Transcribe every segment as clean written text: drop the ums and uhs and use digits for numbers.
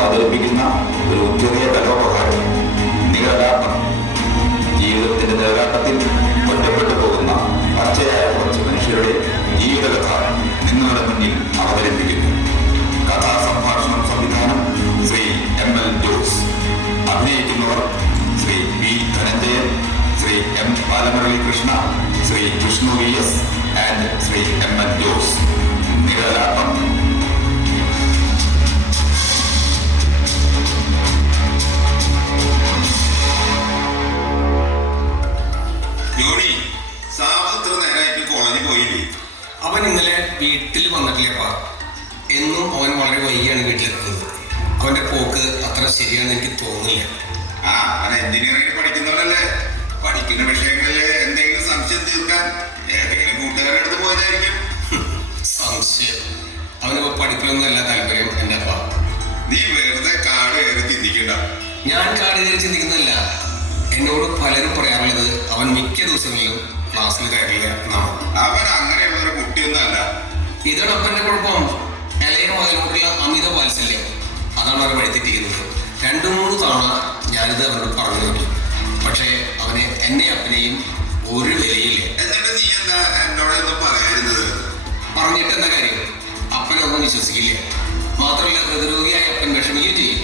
അവതരിപ്പിക്കുന്ന ഒരു ചെറിയ കലോപഹാരം. നിങ്ങളെല്ലാം ജീവിതത്തിന്റെ നിലവാട്ടത്തിൽ ഒറ്റപ്പെട്ടു പോകുന്ന പച്ചയായ കുറച്ച് മനുഷ്യരുടെ ജീവിതകഥ നിങ്ങളുടെ മുന്നിൽ അവതരിപ്പിക്കുന്നു. കഥാസംഭാഷണം സംവിധാനം ശ്രീ ML ജോസ്. അഭിനയിക്കുന്നവർ Shri P Dhananjayan, Shri M Balamurali Krishna, Shri Vishnu VS and Shri ML Jose. Nizhalattam. അവൻ ഇന്നലെ വീട്ടിൽ വന്നിട്ടില്ലപ്പാ. എന്നും അവൻ വളരെ വൈകിയാണ് വീട്ടിലെത്തുന്നത്. അവന്റെ പോക്ക് അത്ര ശരിയാണെന്ന് എനിക്ക് തോന്നുന്നില്ല. എഞ്ചിനീയറിംഗ് പഠിക്കുന്നവരല്ലേ, പഠിക്കുന്ന വിഷയങ്ങളില് എന്തെങ്കിലും സംശയം തീർക്കാൻ ഏതെങ്കിലും കൂട്ടുകാരുടെ അടുത്ത് പോയതായിരിക്കും. സംശയം? അവനിപ്പോ പഠിപ്പിലൊന്നുമല്ല താല്പര്യം എന്റെ അപ്പ. നീ വെറുതെ കാട് കയറി ചിന്തിക്കണ്ട. ഞാൻ കാട് കയറി ചിന്തിക്കുന്നില്ല. എന്നോട് പലരും പറയാറുള്ളത് അവൻ മിക്ക ദിവസങ്ങളിലും ക്ലാസ്സിൽ കയറില്ല എന്നാണ്. അവൻ അങ്ങനെയുള്ളൊരു കുട്ടിയൊന്നും അല്ല. ഇതാണ് അപ്പന്റെ കുഴപ്പം. ഇളയ മകനോടുള്ള അമിത വാത്സല്യം, അതാണ് അവർ വഴിതെറ്റിക്കുന്നത്. 2-3 തവണ ഞാനിത് അവനോട് പറഞ്ഞു നോക്കി. പക്ഷേ അവന് എന്നെ അപ്പനെയും ഒരു വിലയില്ല. എന്നിട്ട് നീ എന്താ എന്നോടൊന്നും പറയായിരുന്നത്? പറഞ്ഞിട്ട് എന്താ കാര്യം? അപ്പനൊന്നും വിശ്വസിക്കില്ല. മാത്രമല്ല, ഹൃദ്രോഗിയായ അപ്പൻ വിഷമിക്കുകയും ചെയ്യും.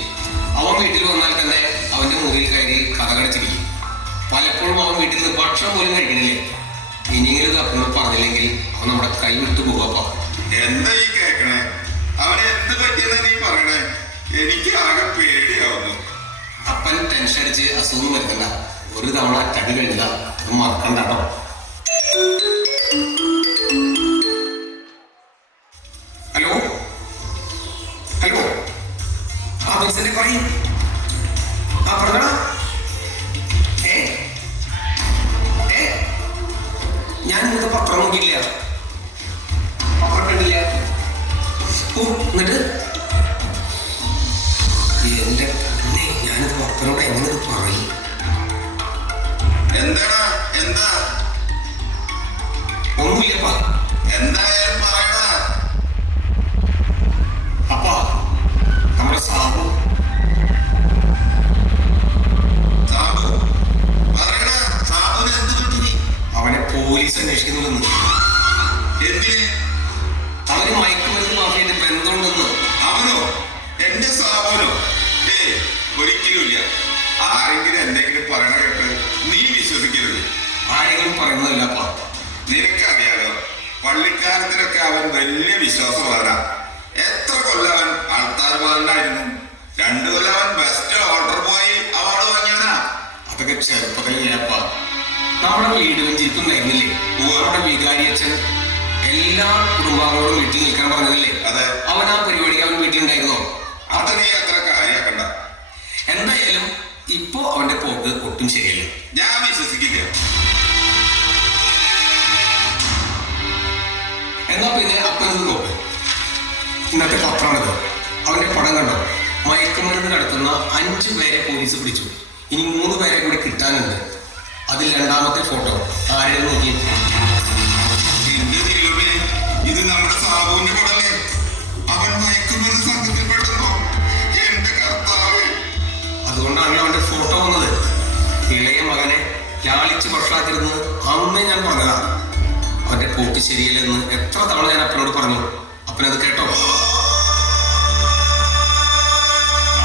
അവൻ വീട്ടിൽ വന്നാൽ തന്നെ അവന്റെ മുറിയിൽ കയറി കഥകടച്ചിരിക്കും. പലപ്പോഴും അവൻ വീട്ടിൽ നിന്ന് ഭക്ഷണം പോലും കഴിക്കണില്ലേ. ഇനിയെങ്കിലും ഇത് അപ്പനോട് പറഞ്ഞില്ലെങ്കിൽ അവൻ നമ്മുടെ കൈ വിട്ടു പോകാപ്പ. എന്താ ഈ കേക്കണേ? അവന് എന്ത് പറ്റിയെന്നാ നീ പറയണേ? എനിക്ക് ആകെ പേടിയാവുന്നു. അപ്പൻ ടെൻഷൻ അടിച്ച് അസുഖം വരുത്തണ്ട. ഒരു തവണ അറ്റാക്ക് കഴിഞ്ഞതാ, അത് മറക്കണ്ട കേട്ടോ. ഹലോ ഹലോ, ആ ബിൻസനെ പറയും. ആ പറഞ്ഞടാ. ഞാൻ ഇന്നത്തെ പത്രം നോക്കിയില്ല, പത്രം കണ്ടില്ല. ഓ, എന്നിട്ട് എന്റെ തന്നെ ഞാനിത് പപ്പനോട് എങ്ങനെ പറയും? എന്താടാ? എന്താ? ഒന്നുമില്ലപ്പാ. എന്തായാലും പറയടാ. അപ്പാ, നമ്മുടെ സാബു പറയടാ. സാബുവിനെ എന്ത് കിട്ടി? അവനെ പോലീസ് അന്വേഷിക്കുന്നുണ്ടെന്ന്. എന്തിന്? അവന് മയക്കുമരുന്ന് മാഫിയായിട്ട് ബന്ധമുണ്ടെന്ന്. അവനോ? എന്റെ സാബുനോ? ഒരിക്കലുമില്ല. ആരെങ്കിലും എന്തെങ്കിലും പറയണ കേട്ട് നീ വിശ്വസിക്കരുത്. ആരെങ്കിലും പറയുന്നതല്ലപ്പാ. നിനക്കറിയാലോ, പള്ളിക്കാലത്തിലൊക്കെ അവൻ വലിയ വിശ്വാസമുള്ളവനാ. എത്ര കൊല്ലം അവൻ ആൾത്താർ പാലനായിരുന്നു. 2 കൊല്ലം അവൻ ബെസ്റ്റ് ഓർഡർ ബോയ് അവാർഡ് വാങ്ങിയവനാ. അതൊക്കെ ചെറുപ്പത്തിലേപ്പാ. നമ്മുടെ വീട് വെഞ്ചിരിക്കുന്നായിരുന്നില്ലേ? നമ്മുടെ വികാരിയച്ഛൻ എല്ലാ കുടുംബാംഗങ്ങളോടും വീട്ടിൽ നിൽക്കാൻ പറഞ്ഞതല്ലേ? അതെ. അവൻ ആ പരിപാടിക്ക് അവൻ വീട്ടിലുണ്ടായിരുന്നോ? അത് നീ അത്ര കാര്യാക്കണ്ട. എന്തായാലും ഇപ്പോ അവന്റെ പോക്ക് ഒട്ടും ശരിയല്ല. ഞാൻ വിശ്വസിക്കില്ല. എന്നാ പിന്നെ അപ്പനത് നോക്ക്. ഇന്നത്തെ പത്രമാണിത്. അവന്റെ പടം കണ്ടോ? മയക്കുമരുന്ന് കടത്തുന്ന 5 പേരെ പോലീസ് പിടിച്ചു. ഇനി 3 പേരെ കൂടി കിട്ടാനുണ്ട്. അതിൽ 2ാമത്തെ ഫോട്ടോ ആരെയും നോക്കി. എന്റെ ദൈവമേ, ഇത് നമ്മുടെ സാബുവിന്റെ പടല്ലേ? അവൻ മയക്കുമരുന്ന് സംഘത്തിൽ പെടുമ്പോ എന്റെ കർത്താവ്. അതുകൊണ്ടാണല്ലോ അവന്റെ ഫോട്ടോ വന്നത്. ഇളയ മകനെ ലാളിച്ച് ഭക്ഷണത്തിരുന്ന് അമ്മേ ഞാൻ പറഞ്ഞതാ. അവന്റെ പോക്ക് ശരിയല്ലെന്ന് എത്ര തവണ ഞാൻ അപ്പനോട് പറഞ്ഞു. അപ്പനത് കേട്ടോ?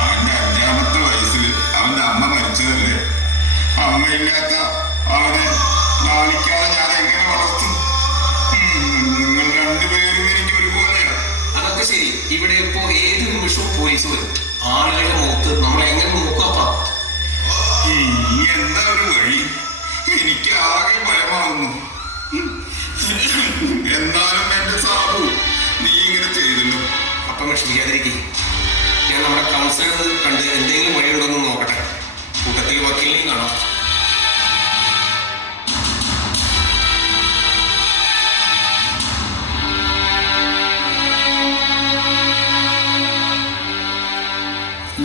അവന്റെ 5ാമത്തെ വയസ്സിൽ അവന്റെ അമ്മ മരിച്ചതല്ലേ? അമ്മയില്ലാത്ത അവനെ ലാളിക്കാതെ ഞാൻ എങ്ങനെ വളർത്തും? നിങ്ങൾ 2 പേരും എനിക്ക് ഒരുപോലെയാണ്. അതൊക്കെ ശരി. ഇവിടെ ഇപ്പോ ഏത് നിമിഷവും പോലീസ് വരും. ആളുകളുടെ മുഖത്ത് നമ്മൾ എങ്ങനെ നോക്കാപ്പാ? എന്താ ഒരു വഴി? എനിക്ക് ആകെ ഭയമാവുന്നു. എന്നാലും എന്റെ സാബു, നീ ഇങ്ങനെ ചെയ്തല്ലോ. അപ്പം വിഷമിക്കാതിരിക്കും. ഞാൻ നമ്മുടെ കൗൺസിലർ കണ്ട് എന്തെങ്കിലും വഴിയുണ്ടോന്ന് നോക്കട്ടെ. കൂട്ടത്തിൽ വക്കീലിനെയും കാണാം.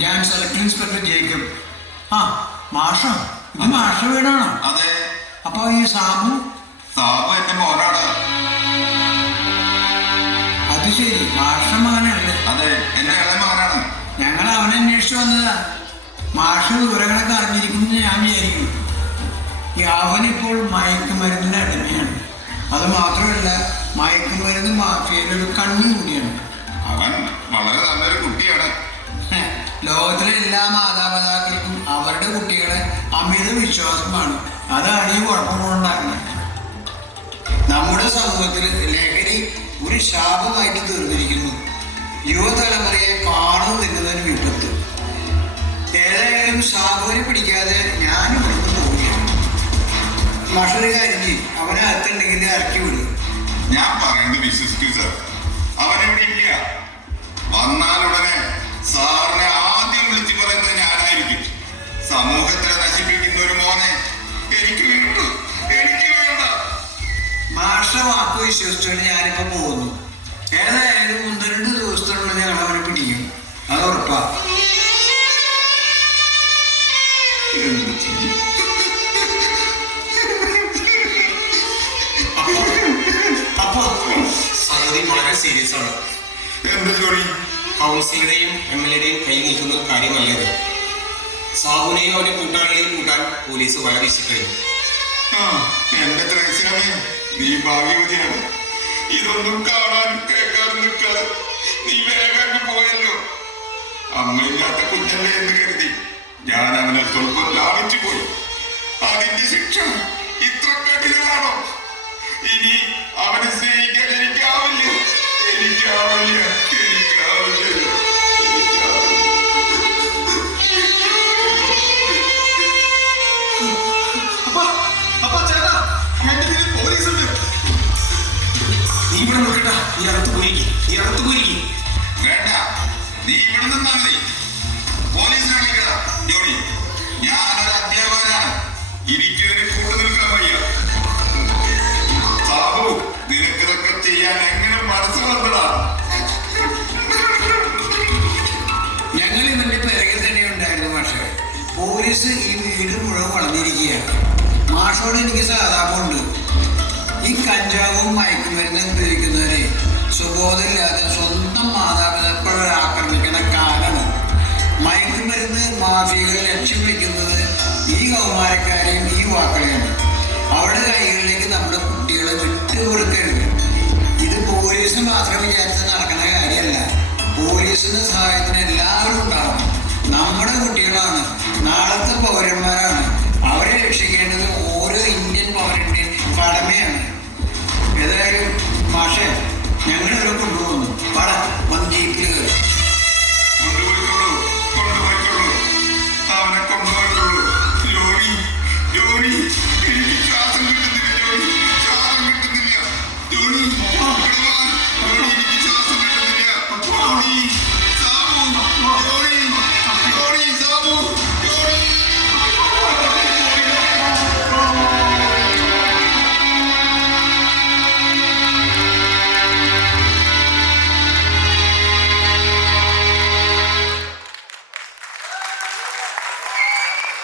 ഞാൻ സർക്കിൾ ഇൻസ്പെക്ടർ ജേക്കബ്. ആ മാഷ, ഇത് മാഷ വീടാണോ? അതെ. അപ്പൊ ഈ സാബു? സാബു എന്റെ മോനാണ്. അത് ശരി, മാഷ മകനല്ലേ? അതെ, എന്റെ ഇളയ മകനാണ്. ഞങ്ങൾ അവനെ അന്വേഷിച്ചു വന്നതാ. മാഷ് വിവരങ്ങളൊക്കെ അറിഞ്ഞിരിക്കുന്നു ഞാൻ വിചാരിക്കും. അവനിപ്പോൾ മയക്കുമരുന്നിന് അടിമയാണ്. അത് മാത്രമല്ല, മയക്കുമരുന്ന് മാഫിയയിലൊരു കണ്ണി കൂടിയാണ്. അവൻ വളരെ നല്ലൊരു കുട്ടിയാണ്. ലോകത്തിലെ എല്ലാ മാതാപിതാക്കൾക്കും അവരുടെ കുട്ടികളെ അമിത വിശ്വാസമാണ്. അതാണ് ഈ കുഴപ്പങ്ങളുണ്ടാക്കുന്നത്. നമ്മുടെ സമൂഹത്തിൽ ലഹരി ഒരു ശാപമായിട്ട് തീർന്നിരിക്കുന്നു. യുവതലമുറയെ കാണു തിന്നുന്നതിന് വിപത്ത്. ഏതായാലും ശാപവനെ പിടിക്കാതെ ഞാൻ ഇവിടുന്ന് പോവുകയാണ്. മാഷൊരു കാര്യം ചെയ്യും, അവനെ അകത്തുണ്ടെങ്കിൽ ഇറക്കി വിടും. ഞാൻ പറയുന്നത് വിശ്വസിക്കൂ സർ. അവനിവിടെ ഇല്ല. വന്നാലുടനെ സാറിനെ ആദ്യം വിളിച്ചു പറയുന്നത് ഞാനായിരിക്കും. സമൂഹത്തെ നശിപ്പിക്കുന്ന ഒരു മോനെ എനിക്ക് വേണ്ട, എനിക്ക് വേണ്ട. മാഷ വാക്ക് വിശ്വസിച്ചുകൊണ്ട് ഞാനിപ്പോ പോകുന്നു. ഏതായാലും 1-2 ദിവസത്തിനുള്ളിൽ ഞങ്ങൾ അവനെ പിടിക്കും. അത് ഉറപ്പാ. എന്ത് ചെയ്യും? അപ്പൊ സംഗതി വളരെ സീരിയസ് ആണ്. എന്ത് ജോലി? കൗൺസിലറുടെയും MLA-യുടെയും കൈ നിൽക്കുന്ന കാര്യമല്ലത്. സാബുനെയും അവന്റെ കൂട്ടാളികളെയും കൂട്ടാൻ പോലീസ് വല വീശിക്കഴിഞ്ഞു. എന്റെ ത്രേസ്യാമേ, നീ ഭാഗ്യവതിയാണ്. ഇതൊന്നും കാണാൻ കേൾക്കാനും നിൽക്കാതെ നീ വേഗം പോയല്ലോ. അമ്മയില്ലാത്ത കുഞ്ഞല്ലേ എന്ന് കരുതി ഞാൻ അവനെ സ്വല്പം ലാഭിച്ചു പോയി. അതിന്റെ ശിക്ഷ ഇത്ര കഠിനമാണോ? ഇനി അവനെ സ്നേഹിക്കാൻ എനിക്കാവില്ല, എനിക്കാവില്ല, എനിക്കാവില്ല, എനിക്കാവില്ല. നീ ഇവിടെ നോക്കട്ട, നീ അകത്ത് പോയിരിക്കും. വേണ്ട, നീ ഇവിടെ നിന്നാ മതി. പോലീസിനെ വിളിക്കടാ ജോണി. ഞാനൊരു അധ്യാപകനാണ്. എനിക്കിതിന് കൂട്ടു നിൽക്കാൻ വയ്യ. സാബു, നിനക്കിതൊക്കെ ചെയ്യാൻ എങ്ങനെ മനസ്സ് വന്നടാ? ഞങ്ങൾ ഇവന്റെ പിറകിൽ തന്നെ ഉണ്ടായിരുന്നു മാഷെ. പോലീസ് ഈ വീട് മുഴുവൻ വളർന്നിരിക്കുകയാണ്. മാഷോട് എനിക്ക് സഹതാപമുണ്ട്. ഈ കഞ്ചാവും മയക്കുമരുന്നും ഉപയോഗിക്കുന്നവരെ സുബോധമില്ലാതെ സ്വന്തം മാതാപിതാക്കളെ ആക്രമിക്കുന്ന കാലാണ്. മയക്കുമരുന്ന് മാഫിയകൾ ലക്ഷ്യം വയ്ക്കുന്നത് ഈ കൗമാരക്കാരെയും ഈ യുവാക്കളെയാണ്. അവരുടെ കൈകളിലേക്ക് നമ്മുടെ കുട്ടികളെ വിട്ടുകൊടുക്കരുത്. ഇത് പോലീസിന് മാത്രം വിചാരിച്ച് നടക്കുന്ന കാര്യമല്ല. പോലീസിന് സഹായത്തിന് എല്ലാവരും ഉണ്ടാവും. നമ്മുടെ കുട്ടികളാണ്, നാളത്തെ പൗരന്മാരാണ്. അവരെ രക്ഷിക്കേണ്ടത് ഓരോ ഇന്ത്യൻ പൗരന്റെയും കടമയാണ്. ഏതായാലും മാഷെ, ഞങ്ങളിവരെ കൊണ്ടുപോകുന്നു. പാടാ.